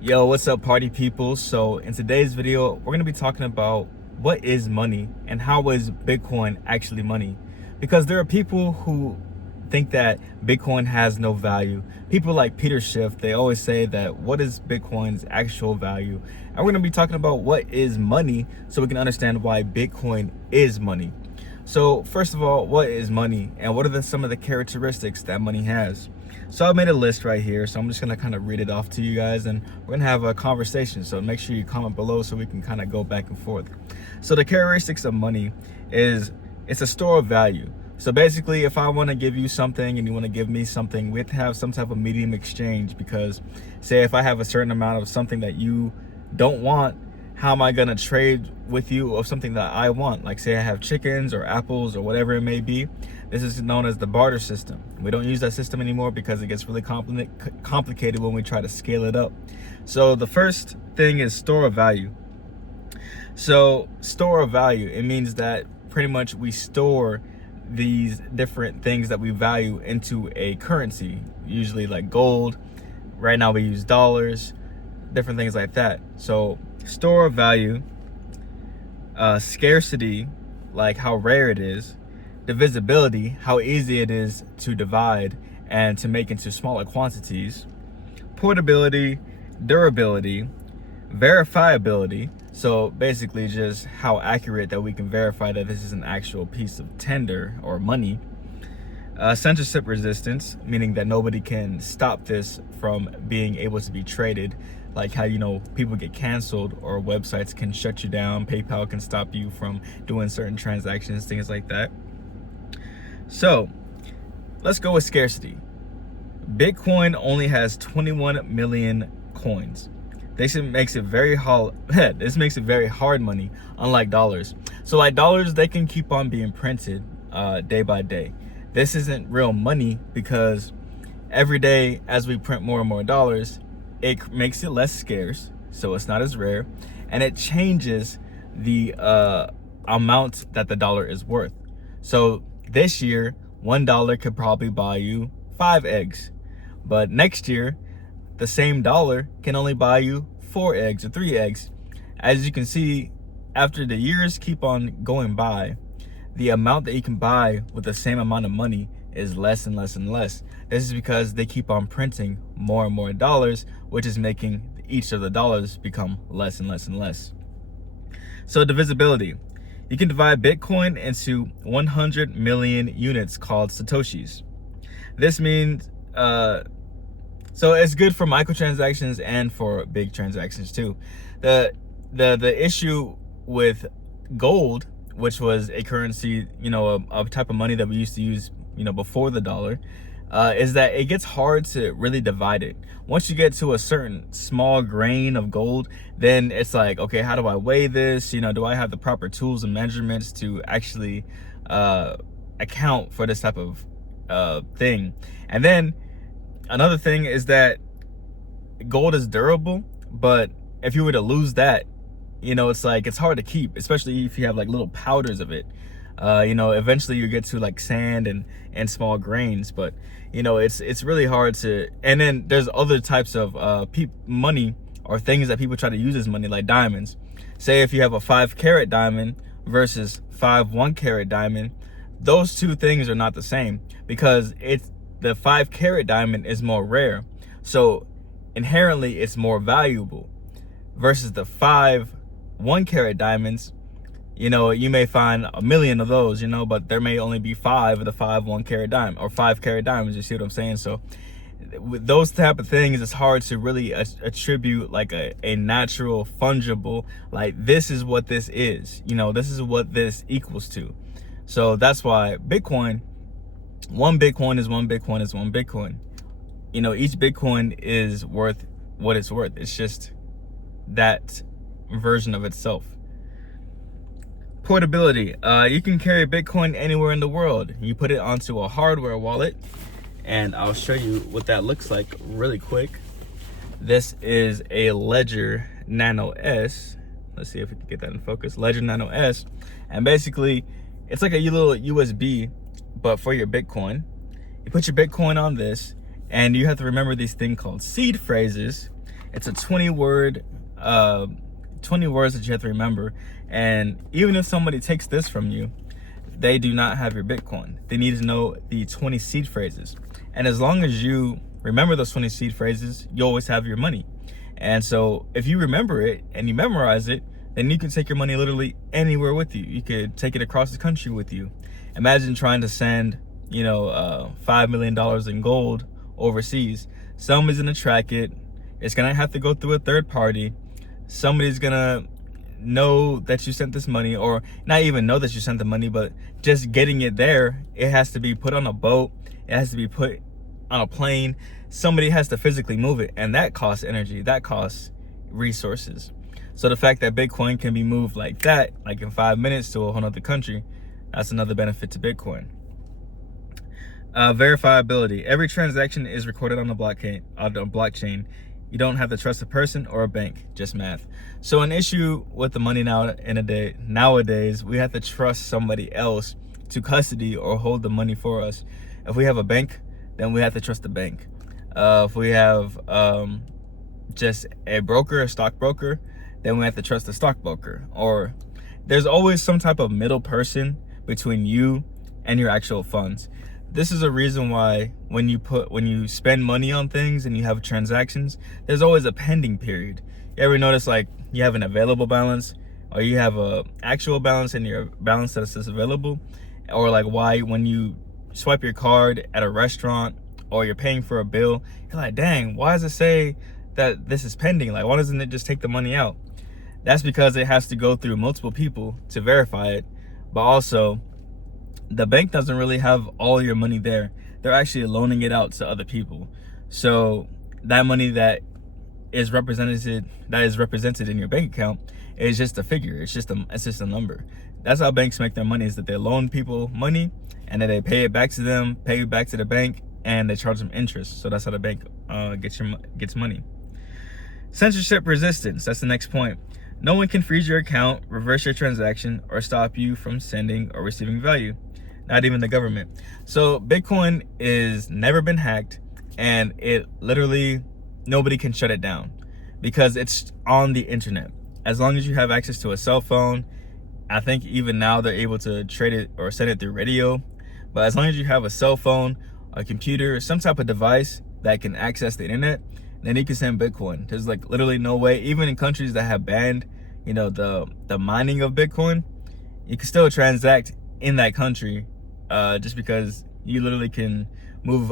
Yo, what's up, party people? So in today's video, we're going to be talking about what is money and how is Bitcoin actually money? Because there are people who think that Bitcoin has no value. People like Peter Schiff, they always say that what is Bitcoin's actual value? And we're going to be talking about what is money so we can understand why Bitcoin is money. So first of all, what is money and what are some of the characteristics that money has? So I made a list right here, so I'm just gonna kind of read it off to you guys and we're gonna have a conversation. So make sure you comment below so we can kind of go back and forth. So the characteristics of money is it's a store of value. So basically, if I want to give you something and you want to give me something, we have to have some type of medium exchange, because say if I have a certain amount of something that you don't want, how am I gonna trade with you of something that I want? Like say I have chickens or apples or whatever it may be. This is known as the barter system. We don't use that system anymore because it gets really complicated when we try to scale it up. So the first thing is store of value. So store of value, it means that pretty much we store these different things that we value into a currency, usually like gold. Right now we use dollars, different things like that. So store of value, scarcity, like how rare it is, divisibility, how easy it is to divide and to make into smaller quantities, portability, durability, verifiability, so basically just how accurate that we can verify that this is an actual piece of tender or money, censorship resistance, meaning that nobody can stop this from being able to be traded, like how, you know, people get canceled or websites can shut you down, PayPal can stop you from doing certain transactions, things like that. So let's go with scarcity. Bitcoin only has 21 million coins. This makes it very hard. This makes it very hard money, unlike dollars. So like dollars, they can keep on being printed day by day. This isn't real money because every day as we print more and more dollars, it makes it less scarce, so it's not as rare, and it changes the amount that the dollar is worth. So this year, $1 could probably buy you 5 eggs, but next year, the same dollar can only buy you 4 eggs or 3 eggs. As you can see, after the years keep on going by, the amount that you can buy with the same amount of money is less and less and less. This is because they keep on printing more and more dollars, which is making each of the dollars become less and less and less. So divisibility. You can divide Bitcoin into 100 million units called Satoshis. This means, so it's good for microtransactions and for big transactions too. The issue with gold, which was a currency, you know, a type of money that we used to use, you know, before the dollar, is that it gets hard to really divide it. Once you get to a certain small grain of gold, then it's like, okay, how do I weigh this? You know, do I have the proper tools and measurements to actually account for this type of thing? And then another thing is that gold is durable, but if you were to lose that, you know, it's like, it's hard to keep, especially if you have like little powders of it. You know, eventually you get to like sand and small grains, but you know, it's really hard to. And then there's other types of money or things that people try to use as money, like diamonds. Say if you have a 5-carat diamond versus 5 1-carat diamond, those two things are not the same, because it's the 5-carat diamond is more rare, so inherently it's more valuable, versus the 5 1-carat diamonds. You know, you may find 1 million of those, you know, but there may only be 5 of the 5 1-carat diamond or 5-carat diamonds. You see what I'm saying? So with those type of things, it's hard to really attribute like a natural fungible, like this is what this is, you know, this is what this equals to. So that's why Bitcoin, one Bitcoin is one Bitcoin is one Bitcoin. You know, each Bitcoin is worth what it's worth. It's just that version of itself. Portability. You can carry Bitcoin anywhere in the world. You put it onto a hardware wallet, and I'll show you what that looks like really quick. This is a Ledger Nano S. Let's see if we can get that in focus. Ledger Nano S. And basically, it's like a little USB, but for your Bitcoin. You put your Bitcoin on this, and you have to remember these things called seed phrases. It's a 20 words that you have to remember. And even if somebody takes this from you, they do not have your Bitcoin. They need to know the 20 seed phrases. And as long as you remember those 20 seed phrases, you always have your money. And so if you remember it and you memorize it, then you can take your money literally anywhere with you. You could take it across the country with you. Imagine trying to send, $5 million in gold overseas. Somebody's gonna track it. It's gonna have to go through a third party. Somebody's gonna know that you sent this money, or not even know that you sent the money, but just getting it there, it has to be put on a boat. It has to be put on a plane. Somebody has to physically move it, and that costs energy, that costs resources. So the fact that Bitcoin can be moved like that, like in 5 minutes to a whole other country, that's another benefit to Bitcoin. Verifiability. Every transaction is recorded on the blockchain. You don't have to trust a person or a bank, just math. So an issue with the money nowadays, we have to trust somebody else to custody or hold the money for us. If we have a bank, then we have to trust the bank. If we have just a broker, a stockbroker, then we have to trust the stockbroker. Or there's always some type of middle person between you and your actual funds. This is a reason why when you spend money on things and you have transactions, there's always a pending period. You ever notice, like, you have an available balance, or you have a actual balance and your balance that says available? Or like, why when you swipe your card at a restaurant or you're paying for a bill, you're like, dang, why does it say that this is pending? Like, why doesn't it just take the money out? That's because it has to go through multiple people to verify it. But also, the bank doesn't really have all your money there. They're actually loaning it out to other people. So that money that is represented in your bank account is just a figure. It's just a number. That's how banks make their money, is that they loan people money and then they pay it back to them, pay it back to the bank, and they charge them interest. So that's how the bank gets money. Censorship resistance. That's the next point. No one can freeze your account, reverse your transaction, or stop you from sending or receiving value. Not even the government. So Bitcoin is never been hacked, and it literally, nobody can shut it down because it's on the internet. As long as you have access to a cell phone, I think even now they're able to trade it or send it through radio. But as long as you have a cell phone, a computer, some type of device that can access the internet, then you can send Bitcoin. There's like literally no way, even in countries that have banned, the mining of Bitcoin, you can still transact in that country, just because you literally can move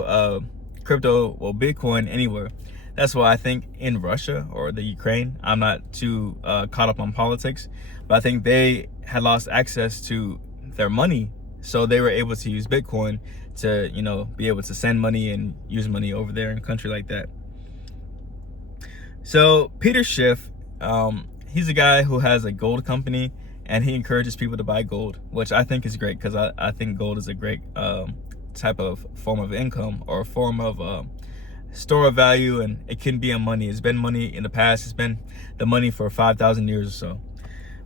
Bitcoin anywhere. That's why I think in Russia or the Ukraine, I'm not too caught up on politics, but I think they had lost access to their money, so they were able to use Bitcoin to be able to send money and use money over there in a country like that. So Peter Schiff, he's a guy who has a gold company, and he encourages people to buy gold, which I think is great, because I think gold is a great type of form of income, or a form of store of value, and it can be a money. It's been money in the past. It's been the money for 5,000 years or so.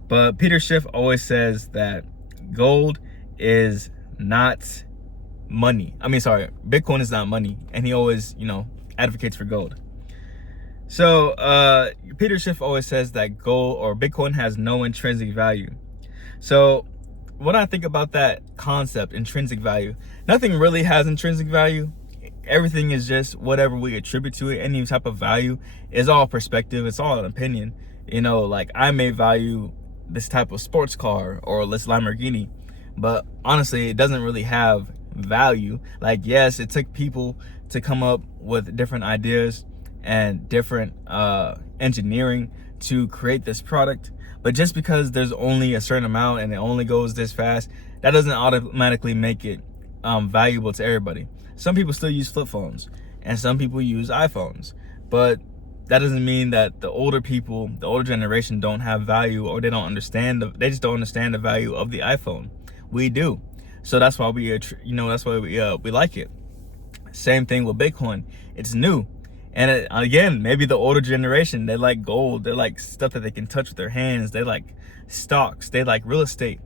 But Peter Schiff always says that gold is not money. Bitcoin is not money, and he always, advocates for gold. So Peter Schiff always says that gold or Bitcoin has no intrinsic value. So when I think about that concept, intrinsic value, nothing really has intrinsic value. Everything is just whatever we attribute to it. Any type of value is all perspective. It's all an opinion. Like, I may value this type of sports car or this Lamborghini, but honestly, it doesn't really have value. Like, yes, it took people to come up with different ideas and different engineering to create this product, but just because there's only a certain amount and it only goes this fast, that doesn't automatically make it valuable to everybody. Some people still use flip phones, and some people use iPhones, but that doesn't mean that the older people, the older generation, don't have value, or they just don't understand the value of the iPhone. We do. So that's why we like it. Same thing with Bitcoin. It's new. And again, maybe the older generation, they like gold. They like stuff that they can touch with their hands. They like stocks. They like real estate.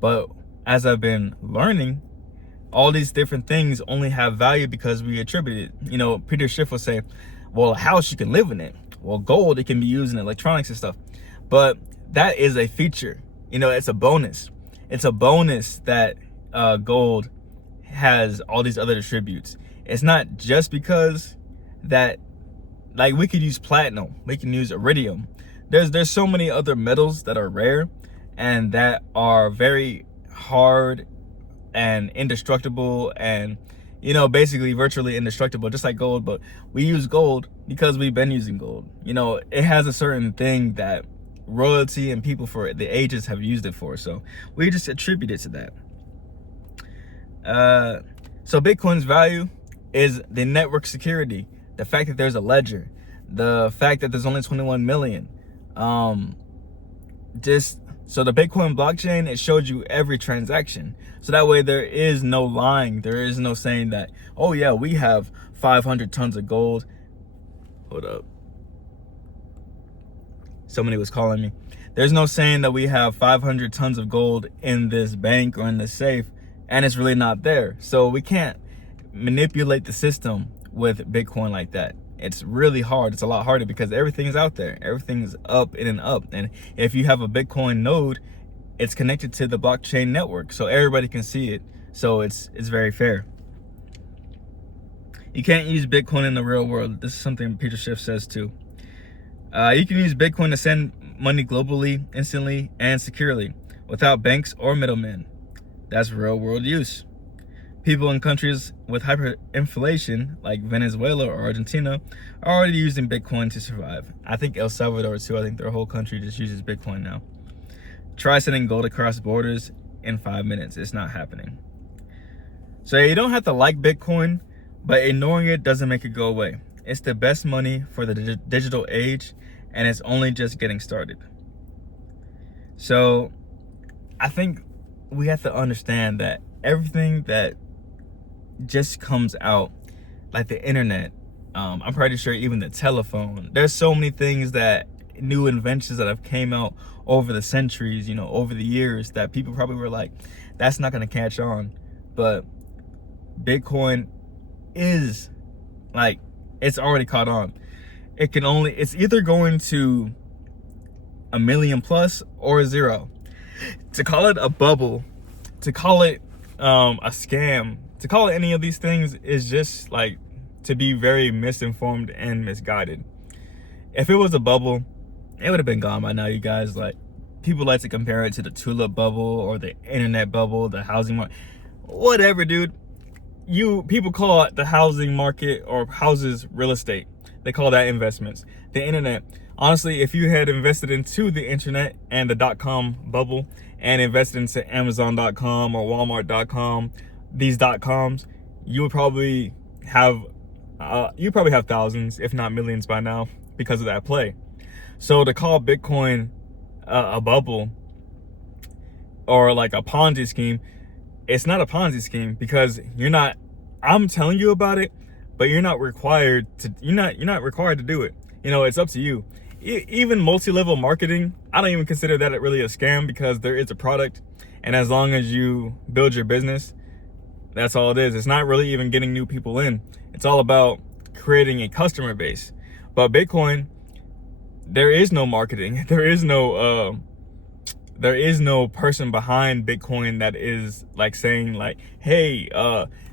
But as I've been learning, all these different things only have value because we attribute it. Peter Schiff will say, well, a house, you can live in it. Well, gold, it can be used in electronics and stuff, but that is a feature. It's a bonus. It's a bonus that gold has all these other attributes. It's not just because that, like, we could use platinum, we can use iridium. There's so many other metals that are rare and that are very hard and indestructible, and basically virtually indestructible, just like gold. But we use gold because we've been using gold. It has a certain thing that royalty and people for the ages have used it for, so we just attribute it to that. So Bitcoin's value is the network security, the fact that there's a ledger, the fact that there's only 21 million. So the Bitcoin blockchain, it showed you every transaction. So that way there is no lying. There is no saying that, oh yeah, we have 500 tons of gold. Hold up. Somebody was calling me. There's no saying that we have 500 tons of gold in this bank or in this safe, and it's really not there. So we can't manipulate the system with Bitcoin like that. It's really hard. It's a lot harder because everything's out there. Everything's up and up. And if you have a Bitcoin node, it's connected to the blockchain network, so everybody can see it. So it's very fair. You can't use Bitcoin in the real world. This is something Peter Schiff says too. You can use Bitcoin to send money globally, instantly, and securely, without banks or middlemen. That's real world use. People in countries with hyperinflation, like Venezuela or Argentina, are already using Bitcoin to survive. I think El Salvador too. I think their whole country just uses Bitcoin now. Try sending gold across borders in 5 minutes. It's not happening. So you don't have to like Bitcoin, but ignoring it doesn't make it go away. It's the best money for the digital age, and it's only just getting started. So I think we have to understand that everything that just comes out, like the internet, I'm pretty sure even the telephone, there's so many things, that new inventions that have came out over the centuries, over the years, that people probably were like, that's not going to catch on. But Bitcoin is, like, it's already caught on. It's either going to 1 million plus or 0. To call it a bubble, to call it a scam, to call it any of these things is just like to be very misinformed and misguided. If it was a bubble, it would have been gone by now, you guys. Like, people like to compare it to the tulip bubble or the internet bubble, the housing market, whatever, dude. People call it the housing market or houses real estate. They call that investments. The internet, honestly, if you had invested into the internet and the .com bubble and invested into Amazon.com or Walmart.com, these .coms, you would probably have thousands, if not millions by now, because of that play. So to call Bitcoin a bubble or like a Ponzi scheme, it's not a Ponzi scheme, because I'm telling you about it, but you're not required to do it. It's up to you. Even multi-level marketing, I don't even consider that really a scam, because there is a product, and as long as you build your business, that's all it is. It's not really even getting new people in. It's all about creating a customer base. But Bitcoin, there is no marketing. There is no person behind Bitcoin that is like saying like, hey,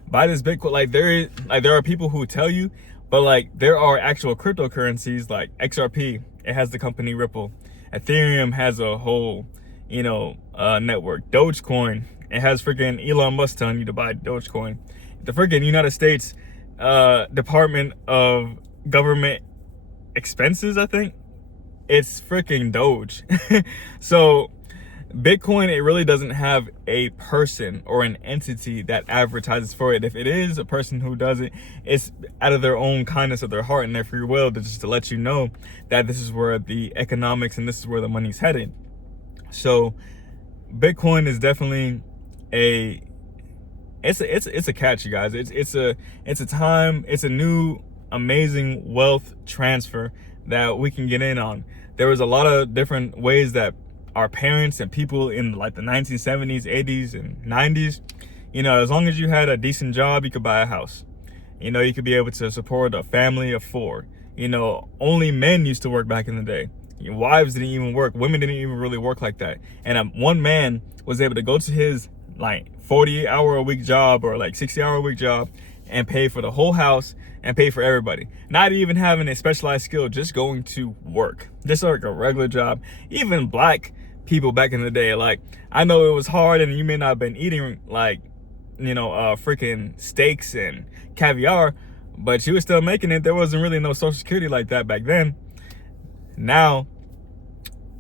buy this Bitcoin. Like there are people who tell you, but like there are actual cryptocurrencies like XRP. It has the company Ripple. Ethereum has a whole, network. Dogecoin, it has freaking Elon Musk telling you to buy Dogecoin. The freaking United States Department of Government Expenses, I think, it's freaking Doge. So Bitcoin, it really doesn't have a person or an entity that advertises for it. If it is a person who does it, it's out of their own kindness of their heart and their free will, just to let you know that this is where the economics and this is where the money's headed. So Bitcoin is definitely it's a catch, you guys. It's a time, it's a new amazing wealth transfer that we can get in on. There was a lot of different ways that our parents and people in like the 1970s, 80s, and 90s, as long as you had a decent job, you could buy a house. You could be able to support a family of 4. only men used to work back in the day. Wives didn't even work. Women didn't even really work like that. And one man was able to go to his like 40-hour-a-week job or like 60-hour-a-week job and pay for the whole house and pay for everybody. Not even having a specialized skill, just going to work. Just like a regular job. Even black people back in the day, like, I know it was hard and you may not have been eating like, freaking steaks and caviar, but you were still making it. There wasn't really no social security like that back then. Now,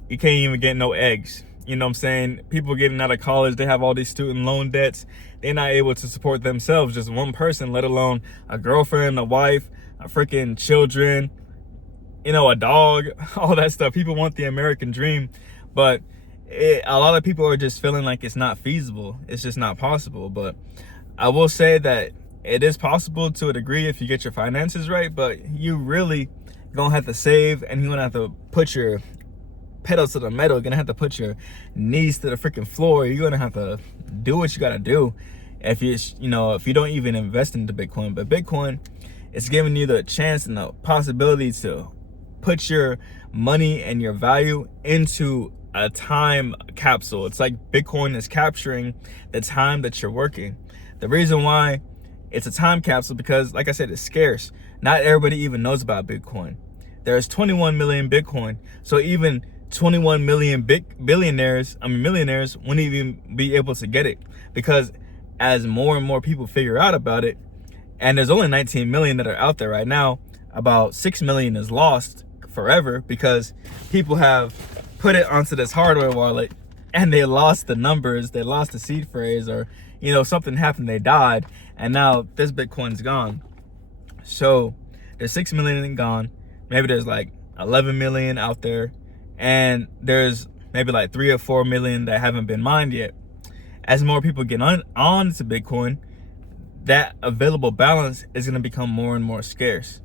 you can't even get no eggs. You know what I'm saying? People getting out of college, they have all these student loan debts. They're not able to support themselves, just one person, let alone a girlfriend, a wife, a freaking children, a dog, all that stuff. People want the American dream, but a lot of people are just feeling like it's not feasible. It's just not possible. But I will say that it is possible to a degree if you get your finances right, but you really gonna have to save, and you're gonna have to put your pedal to the metal. You're gonna have to put your knees to the freaking floor. You're gonna have to do what you gotta do if you don't even invest into Bitcoin. But Bitcoin is giving you the chance and the possibility to put your money and your value into a time capsule. It's like Bitcoin is capturing the time that you're working. The reason why it's a time capsule, because like I said, it's scarce. Not everybody even knows about Bitcoin. There's 21 million Bitcoin. So even 21 million millionaires wouldn't even be able to get it, because as more and more people figure out about it, and there's only 19 million that are out there right now, about 6 million is lost forever because people have put it onto this hardware wallet and they lost the numbers, they lost the seed phrase, or something happened, they died, and now this Bitcoin's gone. So there's 6 million gone. Maybe there's like 11 million out there, and there's maybe like 3 or 4 million that haven't been mined yet. As more people get on to Bitcoin, that available balance is going to become more and more scarce,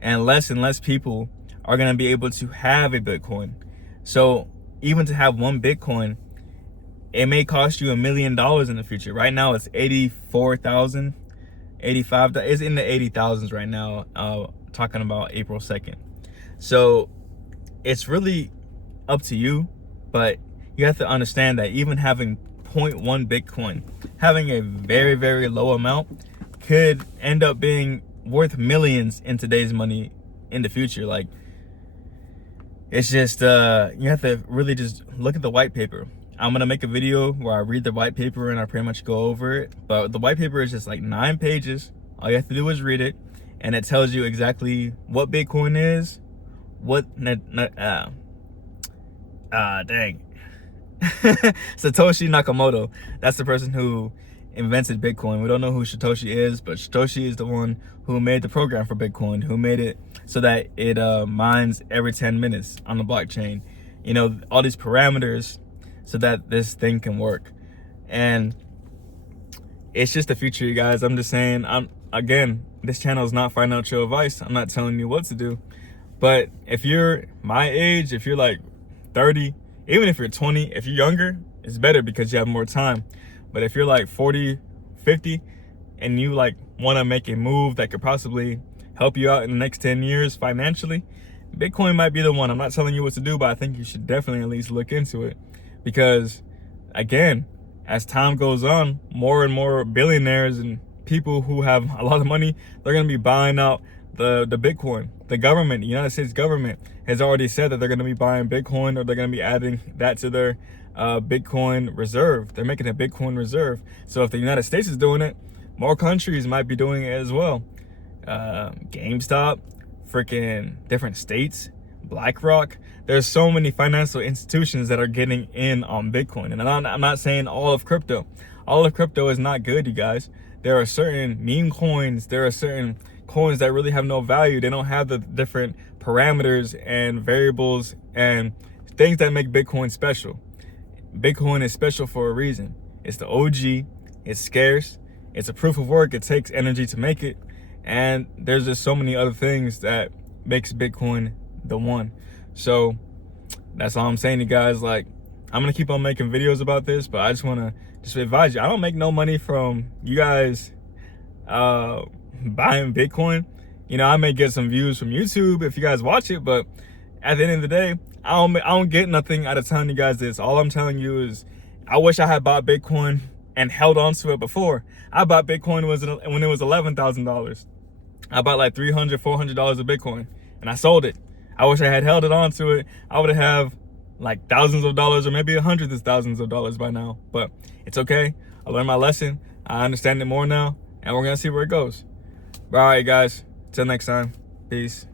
and less people are going to be able to have a Bitcoin. So even to have one Bitcoin, it may cost you $1 million in the future. Right now it's 84,000, 85. It's in the 80,000s right now, talking about April 2nd. So it's really up to you, but you have to understand that even having 0.1 Bitcoin, having a very, very low amount, could end up being worth millions in today's money in the future. Like, it's just, you have to really just look at the white paper. I'm gonna make a video where I read the white paper and I pretty much go over it, but the white paper is just like 9 pages. All you have to do is read it, and it tells you exactly what Bitcoin is, Satoshi Nakamoto, that's the person who invented Bitcoin. We don't know who Satoshi is, but Satoshi is the one who made the program for Bitcoin, who made it so that it mines every 10 minutes on the blockchain. All these parameters so that this thing can work. And it's just the future, you guys. I'm just saying, again, this channel is not financial advice. I'm not telling you what to do. But if you're my age, if you're like 30, even if you're 20, if you're younger, it's better because you have more time. But if you're like 40, 50, and you like want to make a move that could possibly help you out in the next 10 years financially, Bitcoin might be the one. I'm not telling you what to do, but I think you should definitely at least look into it. Because again, as time goes on, more and more billionaires and people who have a lot of money, they're going to be buying out the Bitcoin. The government, the United States government, has already said that they're going to be buying Bitcoin, or they're going to be adding that to their Bitcoin reserve. They're making a Bitcoin reserve. So if the United States is doing it, more countries might be doing it as well. GameStop, freaking different states, BlackRock. There's so many financial institutions that are getting in on Bitcoin. And I'm not saying all of crypto. All of crypto is not good, you guys. There are certain meme coins. There are certain coins that really have no value. They don't have the different parameters and variables and things that make Bitcoin special. Bitcoin is special for a reason. It's the OG. It's scarce. It's a proof of work. It takes energy to make it. And there's just so many other things that makes Bitcoin the one. So that's all I'm saying, you guys. Like, I'm gonna keep on making videos about this, but I just want to advise you, I don't make no money from you guys buying Bitcoin. You know, I may get some views from YouTube if you guys watch it, but at the end of the day, I don't get nothing out of telling you guys this. All I'm telling you is I wish I had bought Bitcoin and held on to it before. I bought Bitcoin when it was $11,000. I bought like $300, $400 of Bitcoin and I sold it. I wish I had held it on to it. I would have like thousands of dollars or maybe hundreds of thousands of dollars by now, but it's okay. I learned my lesson. I understand it more now and we're gonna see where it goes. But all right, guys, till next time, peace.